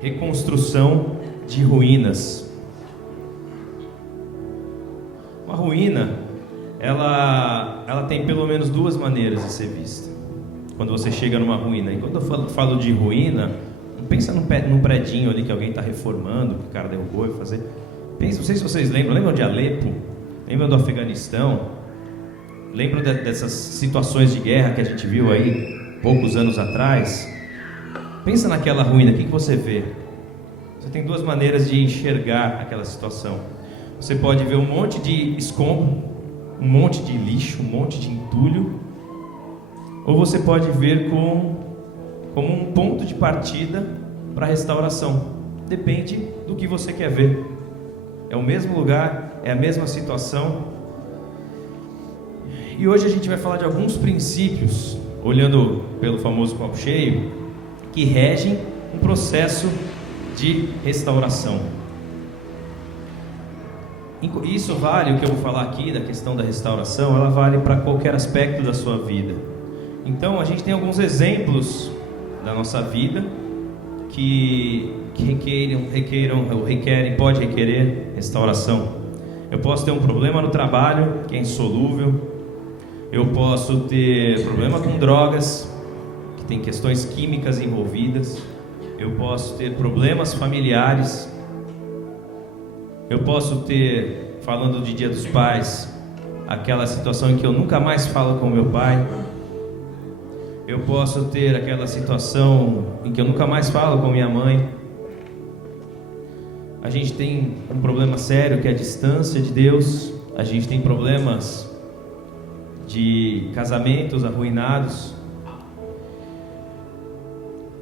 Reconstrução de ruínas. Uma ruína, ela tem pelo menos duas maneiras de ser vista. Quando você chega numa ruína, e quando eu falo de ruína, não pensa num predinho ali que alguém está reformando, que o cara derrubou e fazer. Pensa, não sei se vocês lembram de Alepo, lembram do Afeganistão, lembram dessas situações de guerra que a gente viu aí poucos anos atrás. Pensa naquela ruína, o que você vê? Você tem duas maneiras de enxergar aquela situação. Você pode ver um monte de escombro, um monte de lixo, um monte de entulho, ou você pode ver como um ponto de partida para a restauração. Depende do que você quer ver. É o mesmo lugar, é a mesma situação. E hoje a gente vai falar de alguns princípios, olhando pelo famoso copo cheio, que regem um processo de restauração. Isso vale, o que eu vou falar aqui da questão da restauração, ela vale para qualquer aspecto da sua vida. Então a gente tem alguns exemplos da nossa vida que pode requerer restauração. Eu posso ter um problema no trabalho que é insolúvel. Eu posso ter problema com drogas, que tem questões químicas envolvidas. Eu posso ter problemas familiares. Eu posso ter, falando de Dia dos Pais, aquela situação em que eu nunca mais falo com meu pai. Eu posso ter aquela situação em que eu nunca mais falo com minha mãe. A gente tem um problema sério que é a distância de Deus. A gente tem problemas de casamentos arruinados.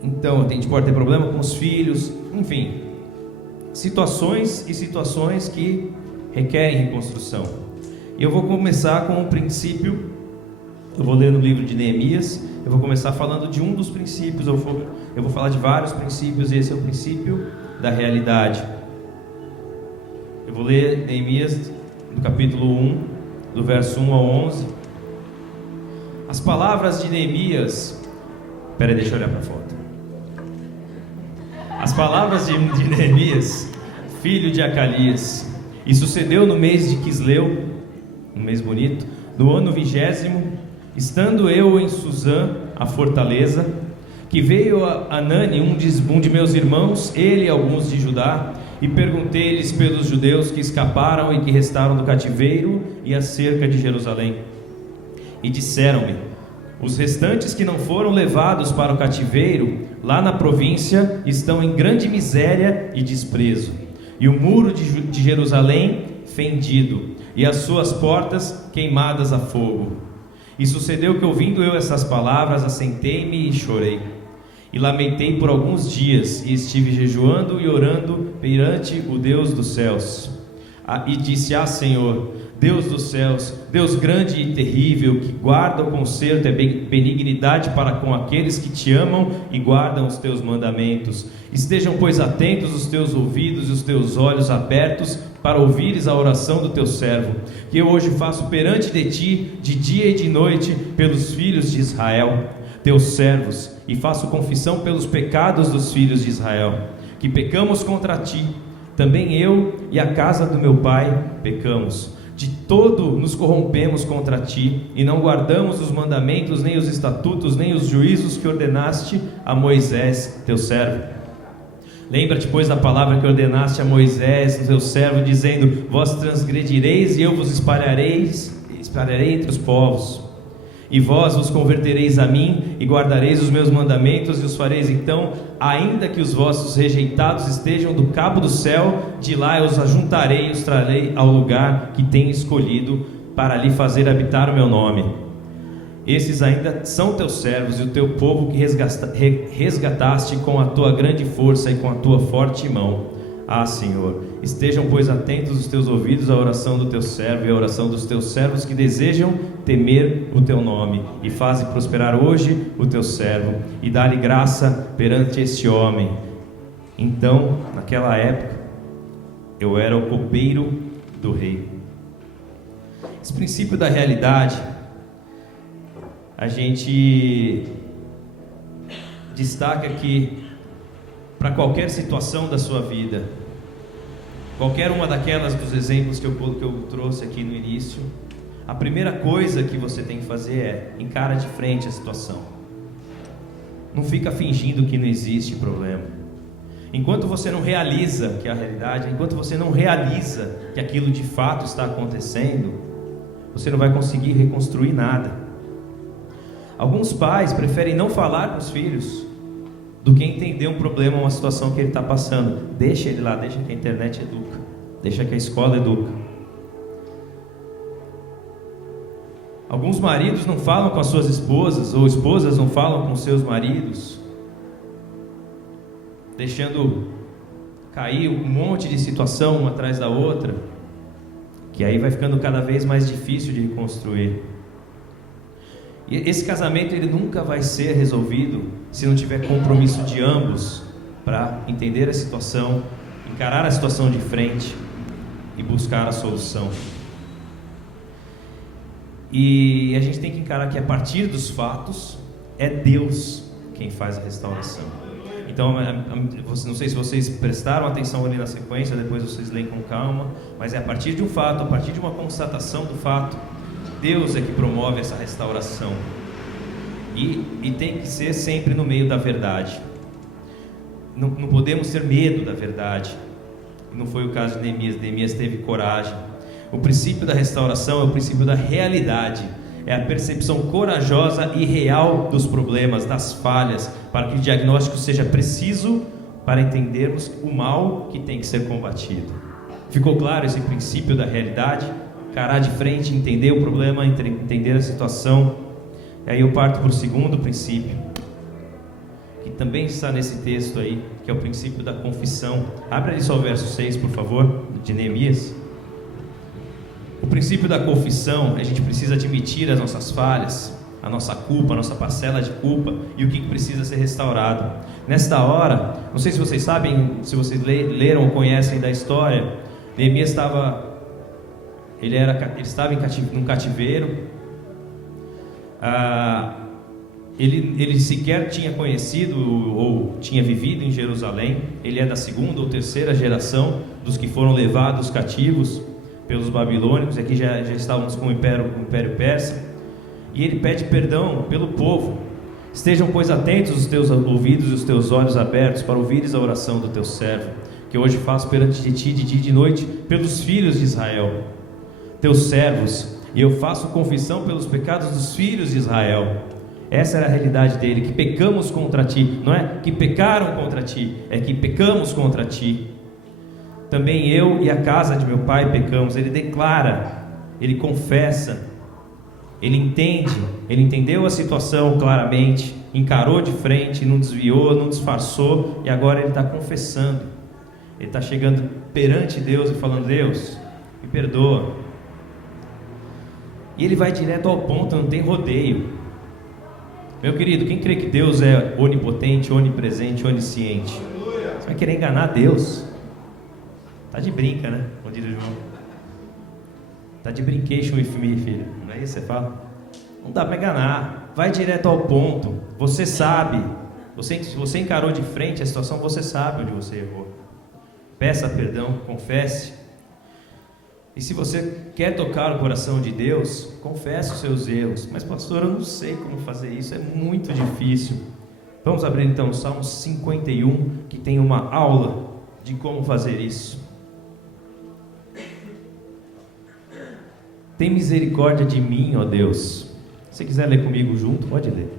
Então, a gente pode ter problema com os filhos. Enfim, situações e situações que requerem reconstrução. E eu vou começar com um princípio. Eu vou ler no livro de Neemias. Eu vou começar falando de um dos princípios. Eu vou falar de vários princípios. E esse é o princípio da realidade. Eu vou ler Neemias do capítulo 1, do verso 1 ao 11. As palavras de Neemias. Espera aí, deixa eu olhar para a foto. As palavras de Neemias, filho de Acalias. E sucedeu no mês de Quisleu, um mês bonito, no ano 20º, estando eu em Suzã, a fortaleza, que veio a Anani, um de meus irmãos, ele e alguns de Judá, e perguntei-lhes pelos judeus que escaparam e que restaram do cativeiro e acerca de Jerusalém. E disseram-me: os restantes que não foram levados para o cativeiro, lá na província, estão em grande miséria e desprezo, e o muro de Jerusalém fendido, e as suas portas queimadas a fogo. E sucedeu que, ouvindo eu essas palavras, assentei-me e chorei, e lamentei por alguns dias, e estive jejuando e orando perante o Deus dos céus. E disse: Senhor, Deus dos céus, Deus grande e terrível, que guarda o conserto e benignidade para com aqueles que te amam e guardam os teus mandamentos. Estejam, pois, atentos os teus ouvidos e os teus olhos abertos para ouvires a oração do teu servo, que eu hoje faço perante de ti, de dia e de noite, pelos filhos de Israel, teus servos, e faço confissão pelos pecados dos filhos de Israel, que pecamos contra ti. Também eu e a casa do meu pai pecamos. De todo nos corrompemos contra ti, e não guardamos os mandamentos, nem os estatutos, nem os juízos que ordenaste a Moisés, teu servo. Lembra-te, pois, da palavra que ordenaste a Moisés, teu servo, dizendo: vós transgredireis e eu vos espalharei entre os povos. E vós vos convertereis a mim e guardareis os meus mandamentos e os fareis. Então, ainda que os vossos rejeitados estejam do cabo do céu, de lá eu os ajuntarei e os trarei ao lugar que tenho escolhido para ali fazer habitar o meu nome. Esses ainda são teus servos e o teu povo que resgataste com a tua grande força e com a tua forte mão. Senhor, estejam, pois, atentos os teus ouvidos à oração do teu servo e à oração dos teus servos que desejam temer o teu nome, e faze prosperar hoje o teu servo, e dá-lhe graça perante este homem. Então, naquela época, eu era o copeiro do rei. Esse princípio da realidade, a gente destaca que para qualquer situação da sua vida, qualquer uma daquelas dos exemplos que eu trouxe aqui no início, a primeira coisa que você tem que fazer é encara de frente a situação. Não fica fingindo que não existe problema. Enquanto você não realiza que é a realidade, enquanto você não realiza que aquilo de fato está acontecendo, você não vai conseguir reconstruir nada. Alguns pais preferem não falar com os filhos do que entender um problema, uma situação que ele está passando. Deixa ele lá, deixa que a internet educa, deixa que a escola educa. Alguns maridos não falam com as suas esposas, ou esposas não falam com seus maridos, deixando cair um monte de situação uma atrás da outra, que aí vai ficando cada vez mais difícil de reconstruir. E esse casamento ele nunca vai ser resolvido se não tiver compromisso de ambos para entender a situação, encarar a situação de frente e buscar a solução. E a gente tem que encarar que a partir dos fatos é Deus quem faz a restauração. Então, não sei se vocês prestaram atenção ali na sequência, depois vocês leem com calma, mas é a partir de um fato, a partir de uma constatação do fato, Deus é que promove essa restauração. E tem que ser sempre no meio da verdade. Não podemos ter medo da verdade. Não foi o caso de Neemias. Neemias teve coragem. O princípio da restauração é o princípio da realidade. É a percepção corajosa e real dos problemas, das falhas, para que o diagnóstico seja preciso para entendermos o mal que tem que ser combatido. Ficou claro esse princípio da realidade? Encarar de frente, entender o problema, entender a situação. E aí eu parto para o segundo princípio, que também está nesse texto aí, que é o princípio da confissão. Abre ali só o verso 6, por favor, de Neemias. O princípio da confissão, a gente precisa admitir as nossas falhas, a nossa culpa, a nossa parcela de culpa e o que precisa ser restaurado. Nesta hora, não sei se vocês sabem, se vocês leram ou conhecem da história, Neemias estava num cativeiro. Ele sequer tinha conhecido ou tinha vivido em Jerusalém. Ele é da segunda ou terceira geração dos que foram levados cativos pelos babilônicos. Aqui já estávamos com o Império Persa. E ele pede perdão pelo povo. Estejam, pois, atentos os teus ouvidos e os teus olhos abertos para ouvires a oração do teu servo, que hoje faço perante de ti de dia e de noite pelos filhos de Israel, teus servos, e eu faço confissão pelos pecados dos filhos de Israel. Essa era a realidade dele, que pecamos contra ti. Não é que pecaram contra ti, é que pecamos contra ti. Também eu e a casa de meu pai pecamos. Ele declara, ele confessa, ele entende, ele entendeu a situação claramente, encarou de frente, não desviou, não disfarçou, e agora ele está confessando. Ele está chegando perante Deus e falando: Deus, me perdoa. E ele vai direto ao ponto, não tem rodeio. Meu querido, quem crê que Deus é onipotente, onipresente, onisciente, você vai querer enganar Deus? Tá de brinca, né? Como diz o irmão. Tá de brincation with me, filho. Não é isso que você fala? Não dá para enganar. Vai direto ao ponto. Você sabe. Se você encarou de frente a situação, você sabe onde você errou. Peça perdão, confesse. E se você quer tocar o coração de Deus, confesse os seus erros. Mas, pastor, eu não sei como fazer isso, é muito difícil. Vamos abrir então o Salmo 51, que tem uma aula de como fazer isso. Tem misericórdia de mim, ó Deus. Se você quiser ler comigo junto, pode ler.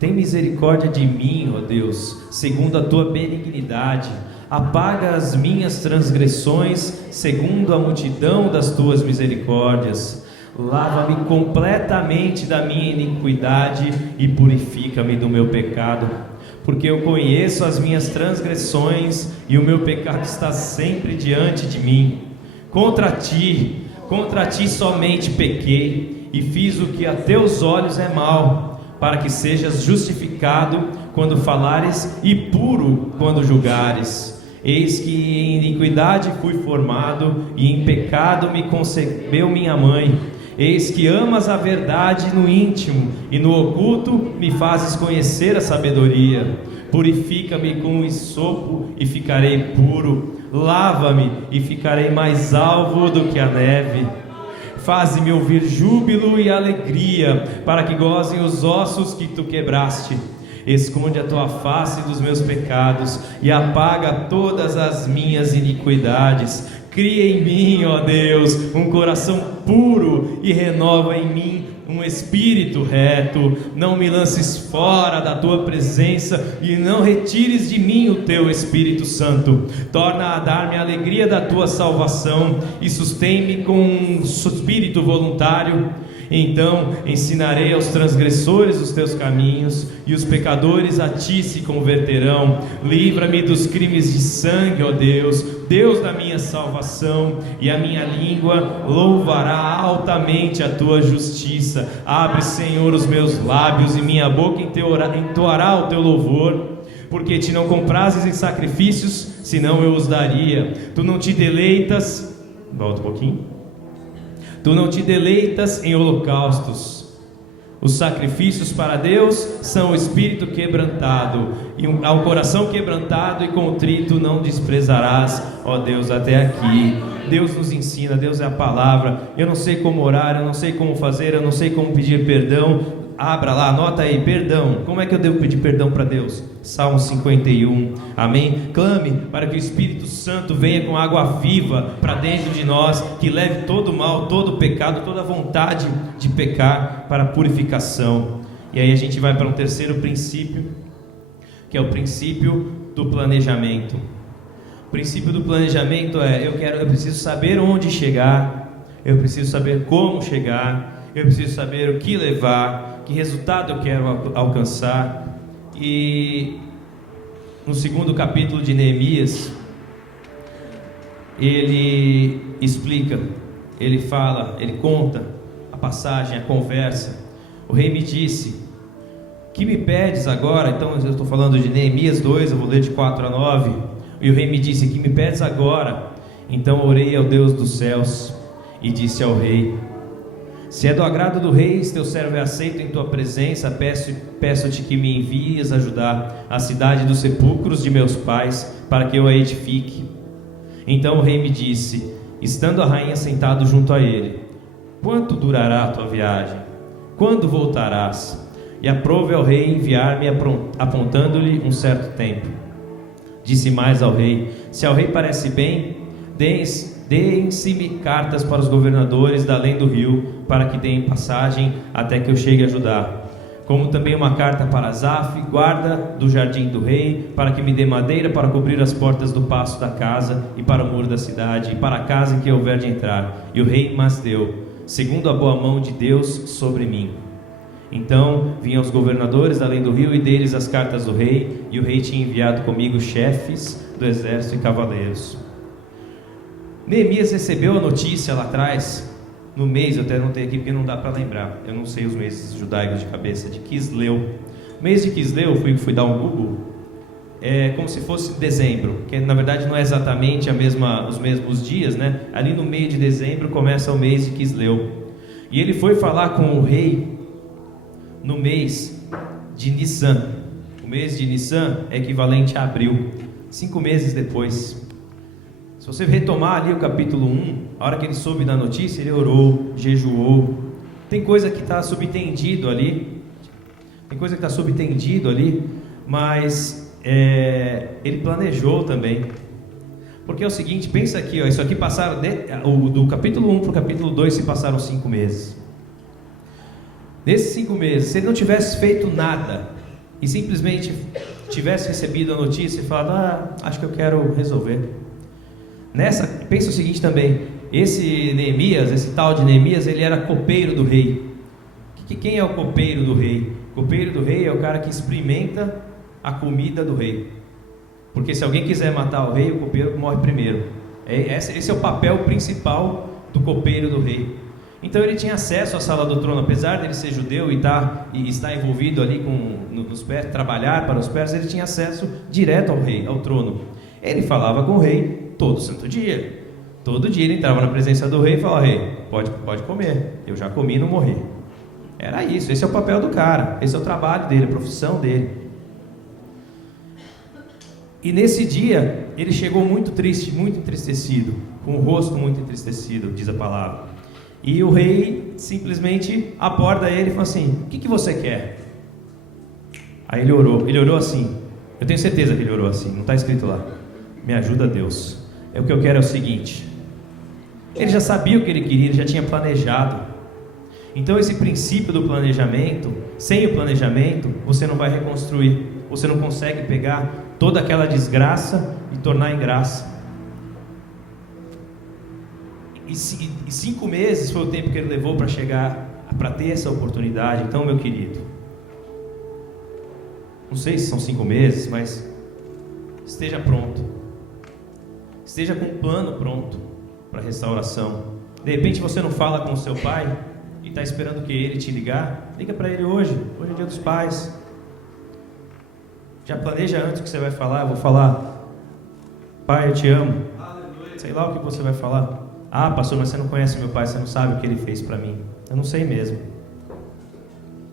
Tem misericórdia de mim, ó Deus, segundo a tua benignidade. Apaga as minhas transgressões, segundo a multidão das tuas misericórdias. Lava-me completamente da minha iniquidade e purifica-me do meu pecado. Porque eu conheço as minhas transgressões e o meu pecado está sempre diante de mim. Contra ti somente pequei e fiz o que a teus olhos é mal, para que sejas justificado quando falares e puro quando julgares. Eis que em iniquidade fui formado e em pecado me concebeu minha mãe. Eis que amas a verdade no íntimo e no oculto me fazes conhecer a sabedoria. Purifica-me com o hisopo e ficarei puro. Lava-me e ficarei mais alvo do que a neve. Faze-me ouvir júbilo e alegria, para que gozem os ossos que tu quebraste. Esconde a tua face dos meus pecados e apaga todas as minhas iniquidades. Cria em mim, ó Deus, um coração puro e renova em mim um espírito reto. Não me lances fora da tua presença e não retires de mim o teu Espírito Santo. Torna a dar-me a alegria da tua salvação e sustém-me com um espírito voluntário. Então ensinarei aos transgressores os teus caminhos, e os pecadores a ti se converterão. Livra-me dos crimes de sangue, ó Deus, Deus da minha salvação, e a minha língua louvará altamente a tua justiça. Abre, Senhor, os meus lábios, e minha boca entoará o teu louvor. Porque te não comprases em sacrifícios, senão eu os daria. Tu não te deleitas, volta um pouquinho. Tu não te deleitas em holocaustos. Os sacrifícios para Deus são o espírito quebrantado, e ao coração quebrantado e contrito não desprezarás, ó Deus. Até aqui Deus nos ensina, Deus é a palavra. Eu não sei como orar, eu não sei como fazer, eu não sei como pedir perdão. Abra lá, anota aí, perdão. Como é que eu devo pedir perdão para Deus? Salmo 51, amém? Clame para que o Espírito Santo venha com água viva para dentro de nós, que leve todo o mal, todo o pecado, toda a vontade de pecar para a purificação. E aí a gente vai para um terceiro princípio, que é o princípio do planejamento. O princípio do planejamento é: eu preciso saber onde chegar, eu preciso saber como chegar, eu preciso saber o que levar, que resultado eu quero alcançar. E no segundo capítulo de Neemias, ele explica, ele fala, ele conta a passagem, a conversa. O rei me disse: que me pedes agora? Então eu estou falando de Neemias 2, eu vou ler de 4 a 9. E o rei me disse: que me pedes agora? Então orei ao Deus dos céus e disse ao rei: se é do agrado do rei, teu servo é aceito em tua presença, peço-te que me envies ajudar a cidade dos sepulcros de meus pais, para que eu a edifique. Então o rei me disse, estando a rainha sentado junto a ele: quanto durará a tua viagem? Quando voltarás? E aprove ao rei enviar-me, apontando-lhe um certo tempo. Disse mais ao rei: se ao rei parece bem, deem-se-me cartas para os governadores da além do rio, para que deem passagem até que eu chegue a Judá. Como também uma carta para Asaf, guarda do jardim do rei, para que me dê madeira para cobrir as portas do paço da casa, e para o muro da cidade, e para a casa em que houver de entrar. E o rei mas deu, segundo a boa mão de Deus sobre mim. Então vinham os governadores da além do rio, e deles as cartas do rei, e o rei tinha enviado comigo chefes do exército e cavaleiros. Neemias recebeu a notícia lá atrás, no mês, eu até não tenho aqui porque não dá para lembrar, eu não sei os meses judaicos de cabeça, de Quisleu. O mês de Quisleu, fui dar um Google, é como se fosse dezembro, que na verdade não é exatamente os mesmos dias, né? Ali no meio de dezembro começa o mês de Quisleu. E ele foi falar com o rei no mês de Nissan. O mês de Nissan é equivalente a abril, 5 meses depois. Se você retomar ali o capítulo 1, a hora que ele soube da notícia, ele orou, jejuou. Tem coisa que está subtendido ali, mas ele planejou também. Porque é o seguinte, pensa aqui, ó, isso aqui passaram, do capítulo 1 para o capítulo 2 se passaram 5 meses. Nesses 5 meses, se ele não tivesse feito nada, e simplesmente tivesse recebido a notícia e falado, acho que eu quero resolver. Pensa o seguinte também, esse Neemias, esse tal de Neemias, ele era copeiro do rei. Quem é o copeiro do rei? O copeiro do rei é o cara que experimenta a comida do rei. Porque se alguém quiser matar o rei, o copeiro morre primeiro. Esse é o papel principal do copeiro do rei. Então ele tinha acesso à sala do trono, apesar dele ser judeu e estar envolvido ali nos persas, trabalhar para os persas, ele tinha acesso direto ao rei, ao trono. Ele falava com o rei todo santo dia. Todo dia ele entrava na presença do rei e falava: rei, pode comer, eu já comi e não morri. Era isso, esse é o papel do cara, esse é o trabalho dele, a profissão dele. E nesse dia, ele chegou muito triste, muito entristecido, com o rosto muito entristecido, diz a palavra. E o rei simplesmente aborda ele e fala assim: o que você quer? Aí ele orou assim, eu tenho certeza que ele orou assim, não está escrito lá: me ajuda, Deus, o que eu quero é o seguinte. Ele já sabia o que ele queria, ele já tinha planejado. Então esse princípio do planejamento, sem o planejamento, você não vai reconstruir. Você não consegue pegar toda aquela desgraça e tornar em graça. E 5 meses foi o tempo que ele levou para chegar, para ter essa oportunidade. Então, meu querido, não sei se são 5 meses, mas esteja pronto. Esteja com um plano pronto para restauração. De repente você não fala com o seu pai e está esperando que ele te ligar. Liga para ele hoje. Hoje é dia dos pais. Já planeja antes o que você vai falar. Eu vou falar: pai, eu te amo. Sei lá o que você vai falar. Ah, pastor, mas você não conhece meu pai, você não sabe o que ele fez para mim. Eu não sei mesmo.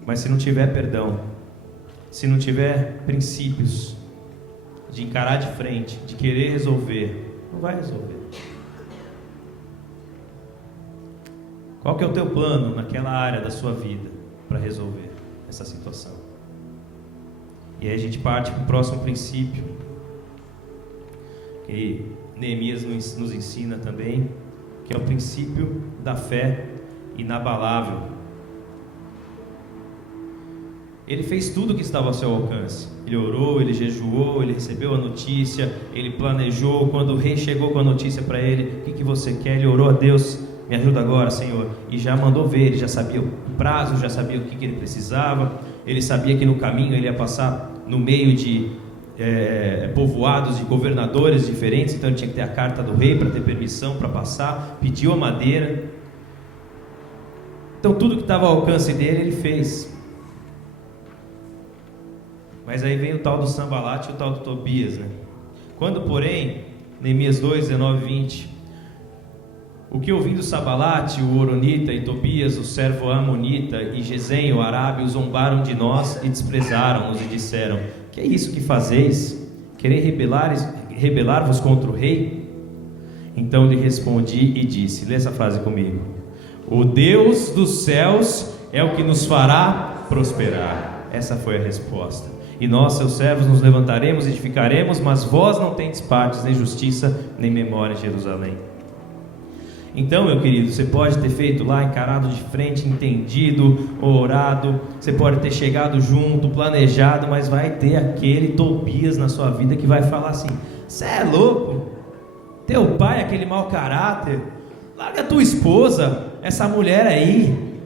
Mas se não tiver perdão, se não tiver princípios de encarar de frente, de querer resolver, não vai resolver. Qual que é o teu plano naquela área da sua vida para resolver essa situação? E aí a gente parte para o próximo princípio, que Neemias nos ensina também, que é o princípio da fé inabalável. Ele fez tudo o que estava ao seu alcance. Ele orou, ele jejuou, ele recebeu a notícia, ele planejou. Quando o rei chegou com a notícia para ele: o que você quer? Ele orou a Deus: me ajuda agora, Senhor. E já mandou ver, ele já sabia o prazo, já sabia o que ele precisava. Ele sabia que no caminho ele ia passar no meio de povoados de governadores diferentes, então ele tinha que ter a carta do rei para ter permissão para passar. Pediu a madeira. Então tudo que estava ao alcance dele, ele fez. Mas aí vem o tal do Sanbalate e o tal do Tobias, né? Quando, porém, Neemias 2, 19 e 20, o que ouvindo Sanbalate, o Horonita, e Tobias, o servo Amonita, e Gesem, o Arábio, zombaram de nós e desprezaram-nos e disseram: que é isso que fazeis? Querer rebelar-vos contra o rei? Então lhe respondi e disse, lê essa frase comigo: o Deus dos céus é o que nos fará prosperar. Essa foi a resposta. E nós, seus servos, nos levantaremos e edificaremos, mas vós não tendes partes, nem justiça, nem memória em Jerusalém. Então, meu querido, você pode ter feito lá, encarado de frente, entendido, orado, você pode ter chegado junto, planejado, mas vai ter aquele Tobias na sua vida que vai falar assim: você é louco? Teu pai é aquele mau caráter? Larga a tua esposa, essa mulher aí.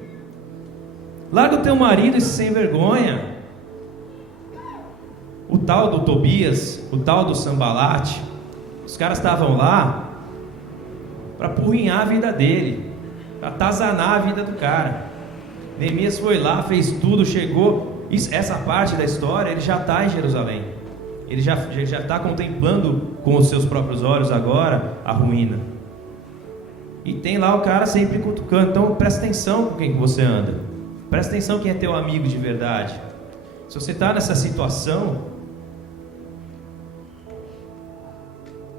Larga o teu marido, esse sem vergonha. O tal do Tobias, o tal do Sanbalate, os caras estavam lá para apurrinhar a vida dele, para atazanar a vida do cara. Neemias foi lá, fez tudo, chegou. Essa parte da história, ele já está em Jerusalém. Ele já está contemplando com os seus próprios olhos agora a ruína. E tem lá o cara sempre cutucando. Então presta atenção com quem que você anda. Presta atenção quem é teu amigo de verdade. Se você está nessa situação,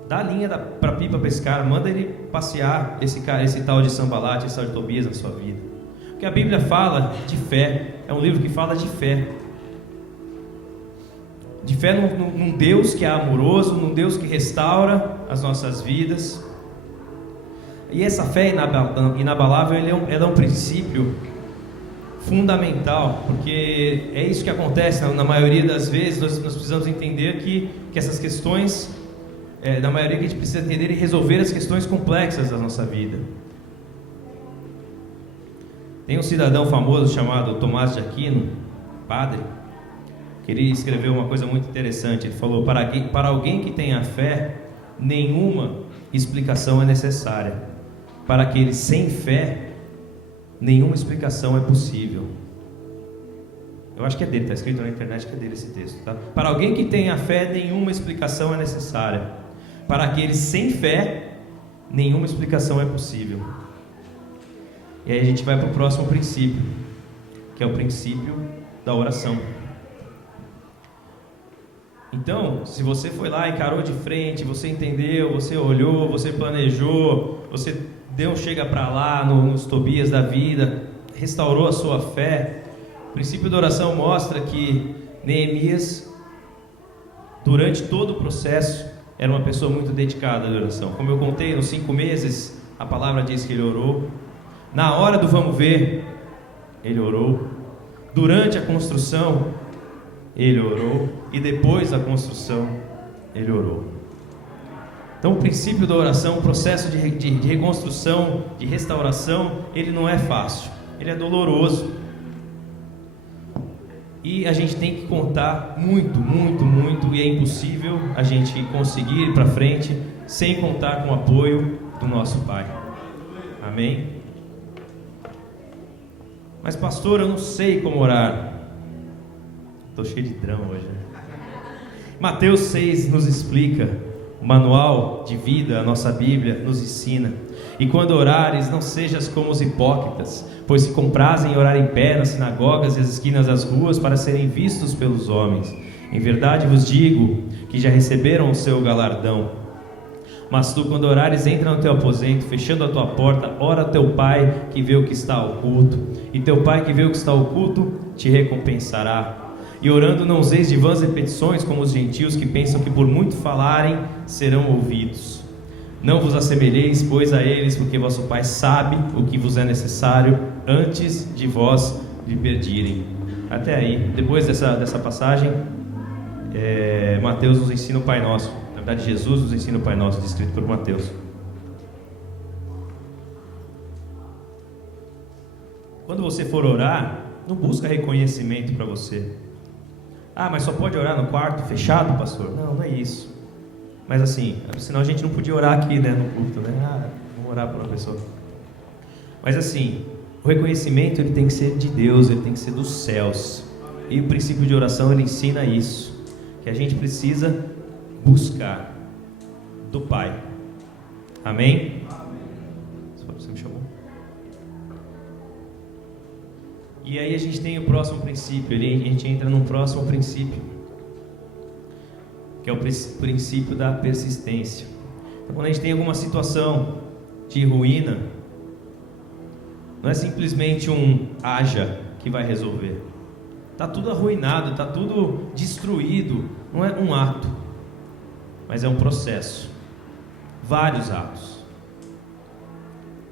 dá a linha para pipa para esse cara, manda ele passear, esse tal de Sanbalate, esse tal de Tobias na sua vida. Porque a Bíblia fala de fé, é um livro que fala de fé. De fé num Deus que é amoroso, num Deus que restaura as nossas vidas. E essa fé inabalável, ela é um princípio fundamental, porque é isso que acontece na maioria das vezes. Nós precisamos entender que essas questões, na maioria que a gente precisa entender e resolver as questões complexas da nossa vida. Tem um cidadão famoso chamado Tomás de Aquino, padre, que ele escreveu uma coisa muito interessante. Ele falou: para alguém que tenha fé, nenhuma explicação é necessária. Para aquele sem fé, nenhuma explicação é possível. Eu acho que é dele, está escrito na internet que é dele esse texto, tá? Para alguém que tenha fé, nenhuma explicação é necessária. Para aquele sem fé, nenhuma explicação é possível. E aí a gente vai para o próximo princípio, que é o princípio da oração. Então, se você foi lá, encarou de frente, você entendeu, você olhou, você planejou, você deu um chega para lá nos Tobias da vida, restaurou a sua fé, o princípio da oração mostra que Neemias, durante todo o processo, era uma pessoa muito dedicada à oração. Como eu contei, nos 5 meses, a palavra diz que ele orou. Na hora do vamos ver, ele orou. Durante a construção, ele orou. E depois da construção, ele orou. Então o princípio da oração, o processo de reconstrução, de restauração, ele não é fácil, ele é doloroso. E a gente tem que contar muito, e é impossível a gente conseguir ir para frente sem contar com o apoio do nosso Pai. Amém? Mas pastor, eu não sei como orar. Estou cheio de drama hoje, né? Mateus 6 nos explica, o manual de vida, a nossa Bíblia nos ensina: e quando orares, não sejas como os hipócritas, pois se comprazem em orar em pé nas sinagogas e as esquinas das ruas para serem vistos pelos homens. Em verdade vos digo que já receberam o seu galardão. Mas tu, quando orares, entra no teu aposento, fechando a tua porta, ora a teu Pai que vê o que está oculto, e teu Pai que vê o que está oculto te recompensará. E orando não useis de vãs repetições como os gentios, que pensam que por muito falarem serão ouvidos. Não vos assemelheis, pois, a eles, porque vosso Pai sabe o que vos é necessário antes de vós lhe pedirem. Até aí. Depois dessa passagem, Mateus nos ensina o Pai Nosso. Na verdade, Jesus nos ensina o Pai Nosso, descrito por Mateus. Quando você for orar, não busca reconhecimento para você. Ah, mas só pode orar no quarto fechado, pastor? Não é isso. Mas assim, senão a gente não podia orar aqui, né, no culto, né? Vamos orar por uma pessoa. Mas assim, o reconhecimento ele tem que ser de Deus, ele tem que ser dos céus. E o princípio de oração ele ensina isso, que a gente precisa buscar do Pai. Amém? Você me chamou? E aí a gente tem o próximo princípio, a gente entra num próximo princípio, que é o princípio da persistência. Então, quando a gente tem alguma situação de ruína, não é simplesmente um haja que vai resolver. Está tudo arruinado, está tudo destruído. Não é um ato, mas é um processo. Vários atos.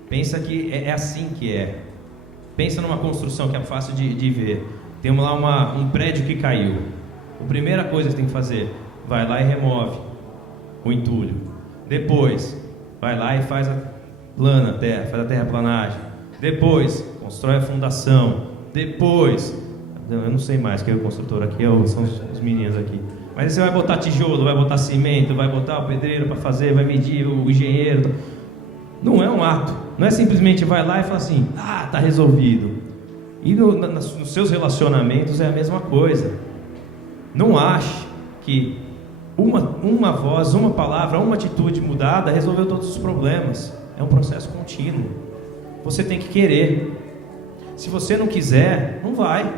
Pensa que é assim que é. Pensa numa construção que é fácil de ver. Tem lá um prédio que caiu. A primeira coisa que você tem que fazer, vai lá e remove o entulho. Depois, vai lá e faz a terraplanagem. Depois, constrói a fundação. Depois, eu não sei mais, que é o construtor aqui, são os meninos aqui. Mas você vai botar tijolo, vai botar cimento, vai botar o pedreiro para fazer, vai medir o engenheiro. Não é um ato. Não é simplesmente vai lá e fala assim, está resolvido. E nos seus relacionamentos é a mesma coisa. Não ache que uma voz, uma palavra, uma atitude mudada resolveu todos os problemas. É um processo contínuo. Você tem que querer. Se você não quiser, não vai.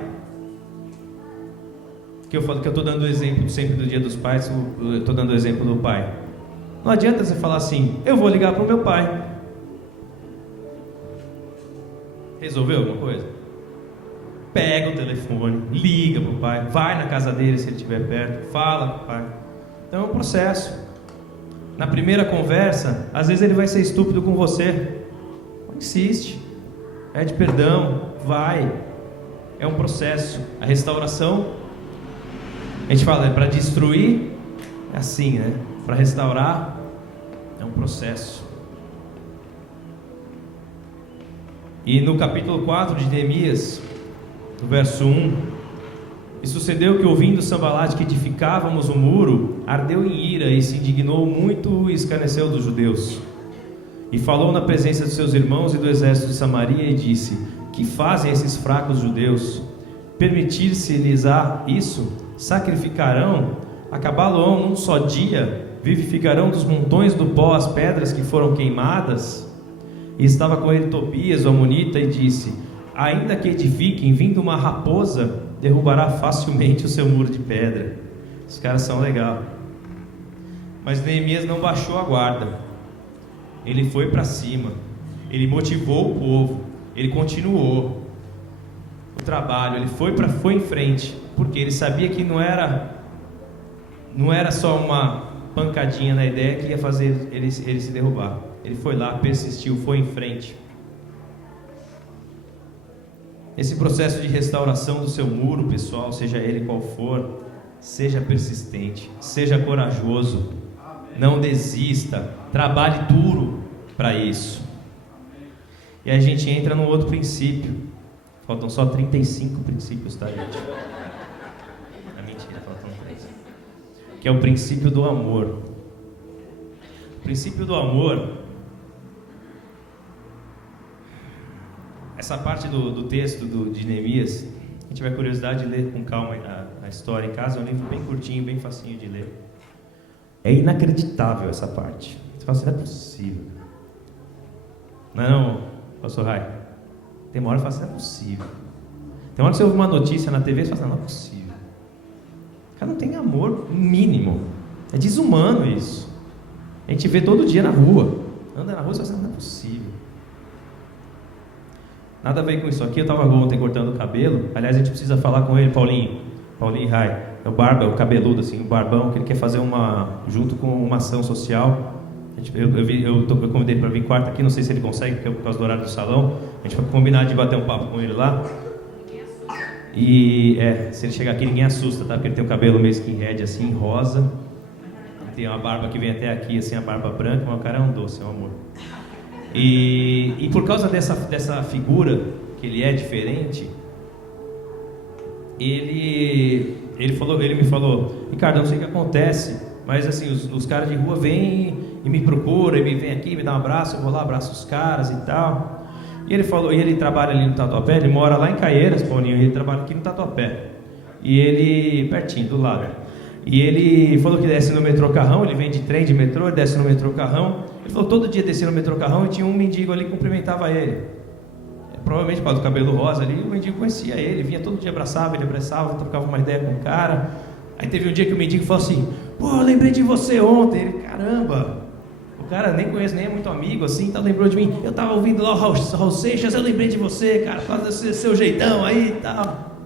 Que eu falo que eu estou dando o exemplo sempre do Dia dos Pais, eu estou dando o exemplo do pai. Não adianta você falar assim, eu vou ligar para o meu pai. Resolveu alguma coisa? Pega o telefone, liga para o pai, vai na casa dele se ele estiver perto, fala com o pai. Então é um processo. Na primeira conversa, às vezes ele vai ser estúpido com você. Não insiste, pede perdão, vai. É um processo. A restauração, a gente fala, é para destruir, é assim, né? Para restaurar, é um processo. E no capítulo 4 de Neemias, no verso 1, e sucedeu que, ouvindo Sambalate que edificávamos o muro, ardeu em ira e se indignou muito e escarneceu dos judeus. E falou na presença de seus irmãos e do exército de Samaria e disse: que fazem esses fracos judeus? Permitir-se-lhes-á isso? Sacrificarão? Acabá-lo-ão num só dia? Vivificarão dos montões do pó as pedras que foram queimadas? E estava com ele Tobias, o amonita, e disse: ainda que edifiquem, vindo uma raposa, derrubará facilmente o seu muro de pedra. Os caras são legal. Mas Neemias não baixou a guarda. Ele foi para cima. Ele motivou o povo. Ele continuou o trabalho. Ele foi em frente, porque ele sabia que não era só uma pancadinha na ideia que ia fazer ele se derrubar. Ele foi lá, persistiu, foi em frente. Esse processo de restauração do seu muro, pessoal, seja ele qual for, seja persistente, seja corajoso, não desista, trabalhe duro para isso. E aí a gente entra num outro princípio. Faltam só 35 princípios, tá, gente? É mentira, faltam 3. Que é o princípio do amor. O princípio do amor, essa parte do texto de Neemias, quem tiver curiosidade de ler com calma a história em casa, é um livro bem curtinho, bem facinho de ler. É inacreditável essa parte. Você fala assim, não é possível. Não, pastor Rai. Tem uma hora que você fala assim, não é possível. Tem uma hora que você ouve uma notícia na TV e você fala assim, não é possível. O cara não tem amor mínimo. É desumano isso. A gente vê todo dia na rua. Anda na rua e você fala assim, não é possível. Nada a ver com isso aqui. Eu estava ontem cortando o cabelo. Aliás, a gente precisa falar com ele, Paulinho Rai. É o barba, o cabeludo, assim, o barbão, que ele quer fazer junto com uma ação social. Eu convidei ele para vir quarta aqui, não sei se ele consegue, porque é por causa do horário do salão. A gente vai combinar de bater um papo com ele lá. E se ele chegar aqui, ninguém assusta, tá? Porque ele tem um cabelo meio skinhead, assim, rosa. Ele tem uma barba que vem até aqui, assim, a barba branca, mas o cara é um doce, é um amor. E por causa dessa figura, que ele é diferente, ele me falou, Ricardo, eu não sei o que acontece, mas assim, os caras de rua vêm e me procuram, e me vêm aqui, me dão um abraço, eu vou lá, abraço os caras e tal. E ele falou, ele trabalha ali no Tatuapé, ele mora lá em Caieiras, Paulinho, e ele trabalha aqui no Tatuapé. E ele, pertinho, do lado. E ele falou que desce no metrô Carrão, ele vem de trem, de metrô, ele desce no metrô Carrão. Ele falou, todo dia descia no metrô Carrão e tinha um mendigo ali que cumprimentava ele. Provavelmente por causa do cabelo rosa ali, o mendigo conhecia ele, vinha todo dia, abraçava, ele abraçava, trocava uma ideia com o cara. Aí teve um dia que o mendigo falou assim, pô, eu lembrei de você ontem. Ele, caramba, o cara nem conhece, nem é muito amigo assim, então lembrou de mim. Eu tava ouvindo lá o Raul Seixas, eu lembrei de você, cara, por causa desse seu jeitão aí e tal.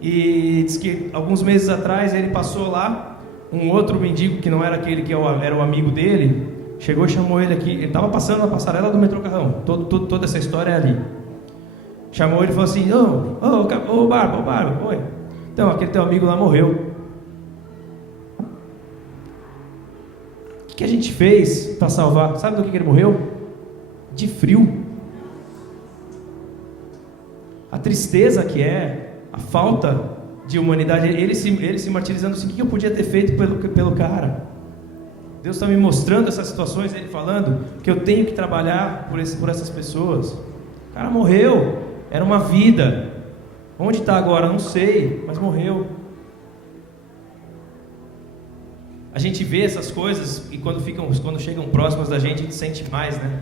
E diz que alguns meses atrás ele passou lá, um outro mendigo que não era aquele que era o amigo dele, chegou e chamou ele aqui, ele estava passando na passarela do metrô Carrão, toda essa história é ali. Chamou ele e falou assim, ô Barba, oi. Então, aquele teu amigo lá morreu. O que a gente fez para salvar? Sabe do que ele morreu? De frio. A tristeza que é, a falta de humanidade, ele se martirizando assim, o que eu podia ter feito pelo cara? Deus está me mostrando essas situações, ele falando que eu tenho que trabalhar por essas pessoas. O cara morreu, era uma vida. Onde está agora? Não sei, mas morreu. A gente vê essas coisas e quando chegam próximas da gente, a gente sente mais, né?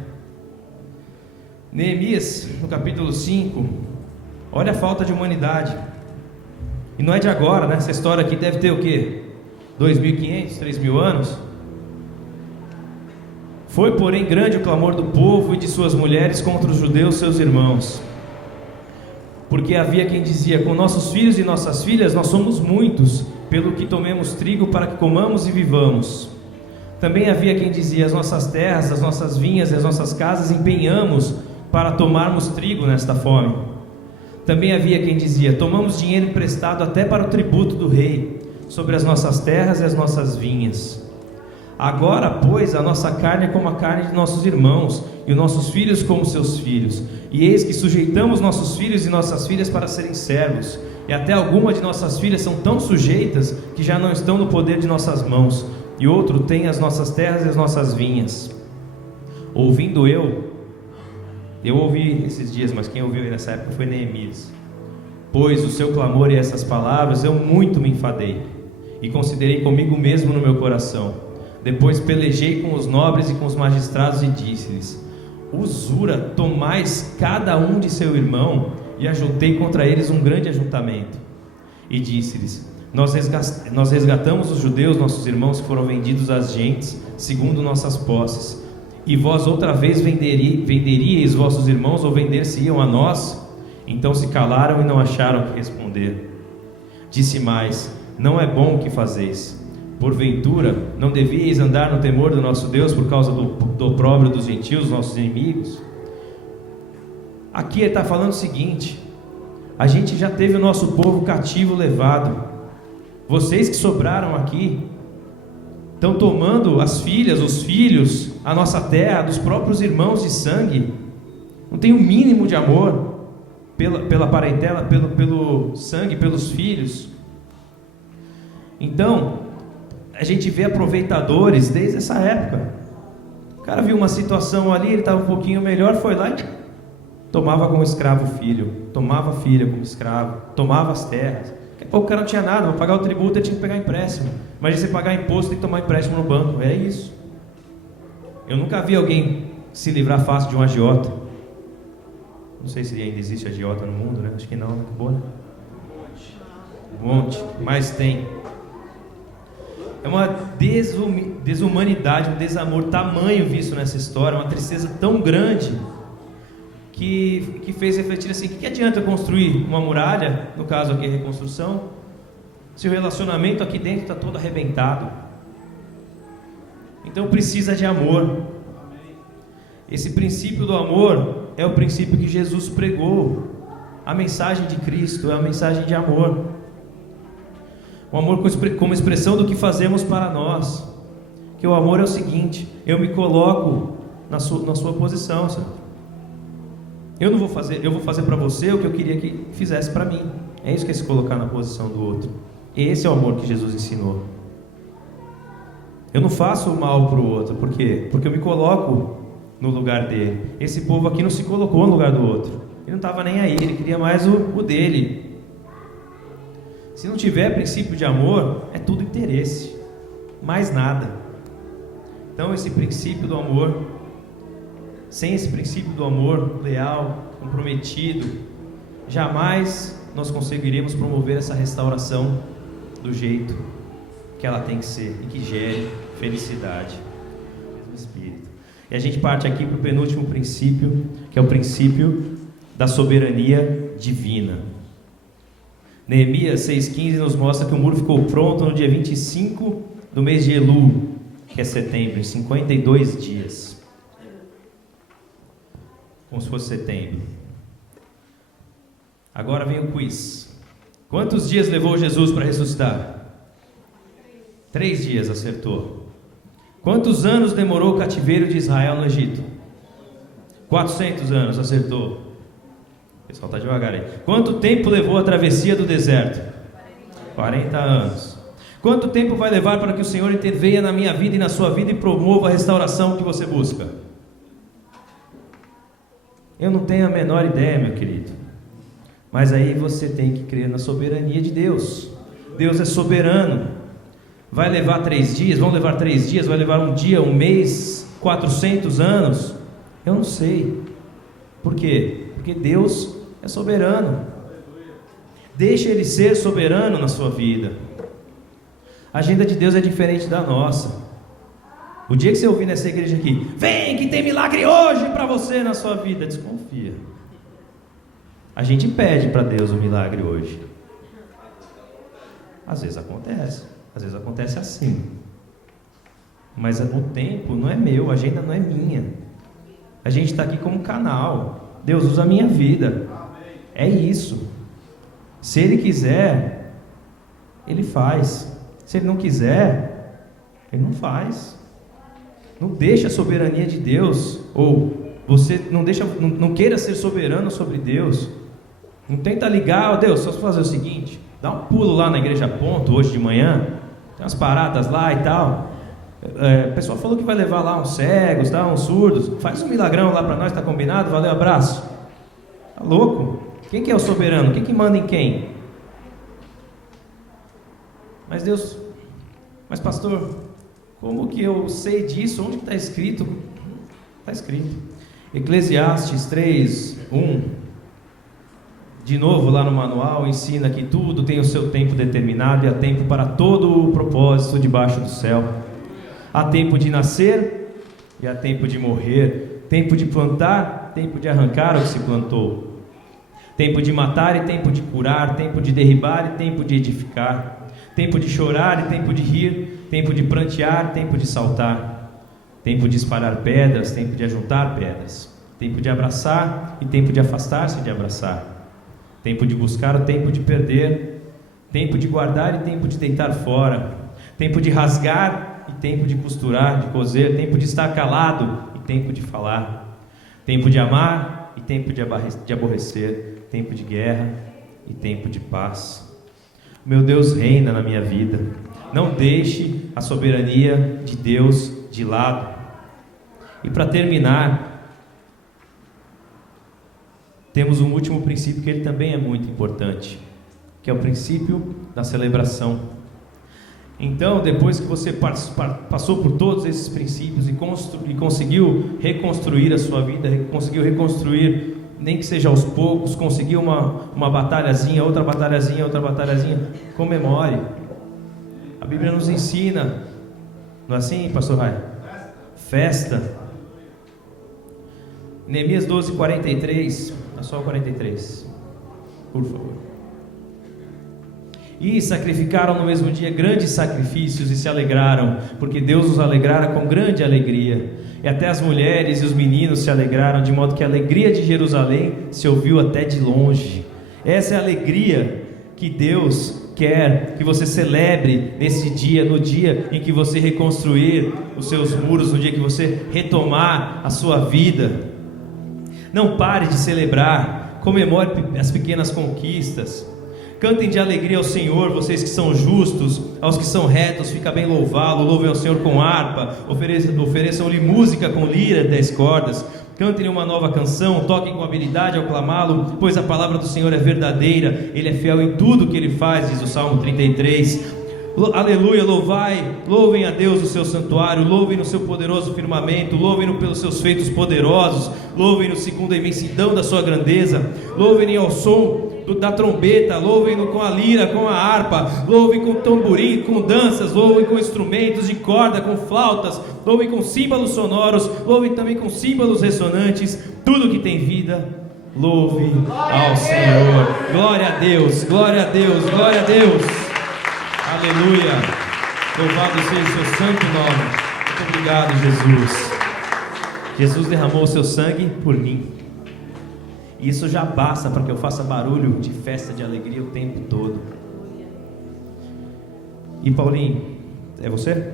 Neemias, no capítulo 5, olha a falta de humanidade. E não é de agora, né? Essa história aqui deve ter o quê? 2.500, 3.000 anos? Foi, porém, grande o clamor do povo e de suas mulheres contra os judeus, seus irmãos. Porque havia quem dizia, com nossos filhos e nossas filhas nós somos muitos, pelo que tomemos trigo para que comamos e vivamos. Também havia quem dizia, as nossas terras, as nossas vinhas e as nossas casas empenhamos para tomarmos trigo nesta fome. Também havia quem dizia, tomamos dinheiro emprestado até para o tributo do rei, sobre as nossas terras e as nossas vinhas. Agora, pois, a nossa carne é como a carne de nossos irmãos, e os nossos filhos como seus filhos. E eis que sujeitamos nossos filhos e nossas filhas para serem servos, e até algumas de nossas filhas são tão sujeitas que já não estão no poder de nossas mãos, e outro tem as nossas terras e as nossas vinhas. Ouvindo eu ouvi esses dias, mas quem ouviu nessa época foi Neemias. Pois o seu clamor e essas palavras, eu muito me enfadei, e considerei comigo mesmo no meu coração. Depois pelejei com os nobres e com os magistrados e disse-lhes, usura, tomais cada um de seu irmão, e ajuntei contra eles um grande ajuntamento. E disse-lhes, Nós resgatamos os judeus, nossos irmãos, que foram vendidos às gentes, segundo nossas posses. E vós outra vez venderíeis vossos irmãos, ou vender-se-iam a nós? Então se calaram e não acharam o que responder. Disse mais: não é bom o que fazeis. Porventura, não devíeis andar no temor do nosso Deus por causa do opróbrio dos gentios, nossos inimigos? Aqui ele está falando o seguinte: a gente já teve o nosso povo cativo levado. Vocês que sobraram aqui estão tomando as filhas, os filhos, a nossa terra, dos próprios irmãos de sangue. Não tem o mínimo de amor pela parentela, pelo sangue, pelos filhos. Então, a gente vê aproveitadores desde essa época. O cara viu uma situação ali, ele estava um pouquinho melhor, foi lá e tomava como escravo o filho, tomava a filha como escravo, tomava as terras. Daqui a pouco o cara não tinha nada, para pagar o tributo ele tinha que pegar empréstimo. Mas você pagar imposto tem que tomar empréstimo no banco, é isso. Eu nunca vi alguém se livrar fácil de um agiota. Não sei se ainda existe agiota no mundo, né? Acho que não, né? Acabou, né? Um monte, mas tem. É uma desumanidade, um desamor tamanho visto nessa história, uma tristeza tão grande que fez refletir assim: o que adianta construir uma muralha, no caso aqui a reconstrução, se o relacionamento aqui dentro está todo arrebentado? Então precisa de amor. Esse princípio do amor é o princípio que Jesus pregou. A mensagem de Cristo é a mensagem de amor. O amor como expressão do que fazemos para nós. Que o amor é o seguinte: eu me coloco na sua posição, Senhor. Eu vou fazer para você o que eu queria que fizesse para mim. É isso que é se colocar na posição do outro. Esse é o amor que Jesus ensinou. Eu não faço o mal para o outro. Por quê? Porque eu me coloco no lugar dele. Esse povo aqui não se colocou no lugar do outro. Ele não estava nem aí, ele queria mais o dele. Se não tiver princípio de amor, é tudo interesse, mais nada. Então esse princípio do amor, sem esse princípio do amor leal, comprometido, jamais nós conseguiremos promover essa restauração do jeito que ela tem que ser e que gere felicidade no espírito. E a gente parte aqui para o penúltimo princípio, que é o princípio da soberania divina. Neemias 6,15 nos mostra que o muro ficou pronto no dia 25 do mês de Elul, que é setembro, em 52 dias. Como se fosse setembro. Agora vem o quiz. Quantos dias levou Jesus para ressuscitar? 3 dias, acertou. Quantos anos demorou o cativeiro de Israel no Egito? 400 anos, acertou. O pessoal está devagar aí. Quanto tempo levou a travessia do deserto? 40 anos. Quanto tempo vai levar para que o Senhor intervenha na minha vida e na sua vida e promova a restauração que você busca? Eu não tenho a menor ideia, meu querido. Mas aí você tem que crer na soberania de Deus. Deus é soberano. Vai levar 3 dias? Vão levar 3 dias? Vai levar um dia, um mês, 400 anos? Eu não sei. Por quê? Porque Deus é soberano. Deixa Ele ser soberano na sua vida. A agenda de Deus é diferente da nossa. O dia que você ouvir nessa igreja aqui: vem que tem milagre hoje para você na sua vida, desconfia. A gente pede para Deus o milagre hoje. Às vezes acontece assim. Mas o tempo não é meu, a agenda não é minha. A gente está aqui como canal. Deus usa a minha vida. É isso. Se Ele quiser, Ele faz. Se Ele não quiser, Ele não faz. Não deixa a soberania de Deus, ou você não queira ser soberano sobre Deus. Não tenta ligar: Deus, só fazer o seguinte, dá um pulo lá na igreja Ponto hoje de manhã, tem umas paradas lá e tal. O pessoal falou que vai levar lá uns cegos, tá, uns surdos. Faz um milagrão lá para nós, tá combinado? Valeu, abraço. Tá louco? Quem que é o soberano? Quem que manda em quem? Mas pastor, como que eu sei disso? Onde está escrito? Está escrito. Eclesiastes 3:1. De novo, lá no manual ensina que tudo tem o seu tempo determinado e há tempo para todo o propósito debaixo do céu. Há tempo de nascer e há tempo de morrer, tempo de plantar, tempo de arrancar o que se plantou, tempo de matar e tempo de curar, tempo de derribar e tempo de edificar, tempo de chorar e tempo de rir, tempo de prantear, tempo de saltar, tempo de espalhar pedras, tempo de ajuntar pedras, tempo de abraçar e tempo de afastar-se de abraçar, tempo de buscar o tempo de perder, tempo de guardar e tempo de deitar fora, tempo de rasgar e tempo de costurar, de coser, tempo de estar calado e tempo de falar, tempo de amar e tempo de aborrecer, tempo de guerra e tempo de paz. Meu Deus reina na minha vida. Não deixe a soberania de Deus de lado. E para terminar, temos um último princípio que ele também é muito importante, que é o princípio da celebração. Então, depois que você passou por todos esses princípios e conseguiu reconstruir a sua vida, conseguiu reconstruir, nem que seja aos poucos, conseguiu uma batalhazinha, outra batalhazinha, comemore. A Bíblia nos ensina, não é assim, pastor Rai? Festa. Neemias 12, 43, só o 43, por favor. E sacrificaram no mesmo dia grandes sacrifícios e se alegraram, porque Deus os alegrara com grande alegria. E até as mulheres e os meninos se alegraram, de modo que a alegria de Jerusalém se ouviu até de longe. Essa é a alegria que Deus quer que você celebre nesse dia, no dia em que você reconstruir os seus muros, no dia que você retomar a sua vida. Não pare de celebrar, comemore as pequenas conquistas. Cantem de alegria ao Senhor, vocês que são justos, aos que são retos, fica bem louvá-lo. Louvem ao Senhor com harpa, ofereçam-lhe música com lira de 10 cordas. Cantem uma nova canção, toquem com habilidade ao clamá-lo, pois a palavra do Senhor é verdadeira, Ele é fiel em tudo que Ele faz, diz o Salmo 33. Aleluia, louvem a Deus no seu santuário, louvem no seu poderoso firmamento, louvem-no pelos seus feitos poderosos, louvem-no segundo a imensidão da sua grandeza, louvem-no ao som da trombeta, louvem-no com a lira, com a harpa, louvem com tamborim, com danças, louvem com instrumentos de corda, com flautas, louvem com símbolos sonoros, louvem também com símbolos ressonantes, tudo que tem vida, louve ao Senhor. Glória a Deus, glória a Deus, glória a Deus. Aleluia, louvado seja o seu santo nome. Muito obrigado, Jesus. Jesus derramou o seu sangue por mim, e isso já basta para que eu faça barulho de festa, de alegria o tempo todo. E Paulinho, é você?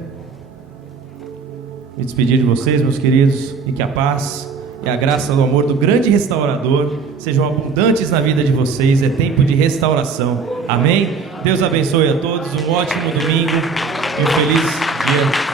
Me despedir de vocês, meus queridos, e que a paz e a graça do amor do grande restaurador sejam abundantes na vida de vocês. É tempo de restauração, amém? Deus abençoe a todos, um ótimo domingo e um feliz dia.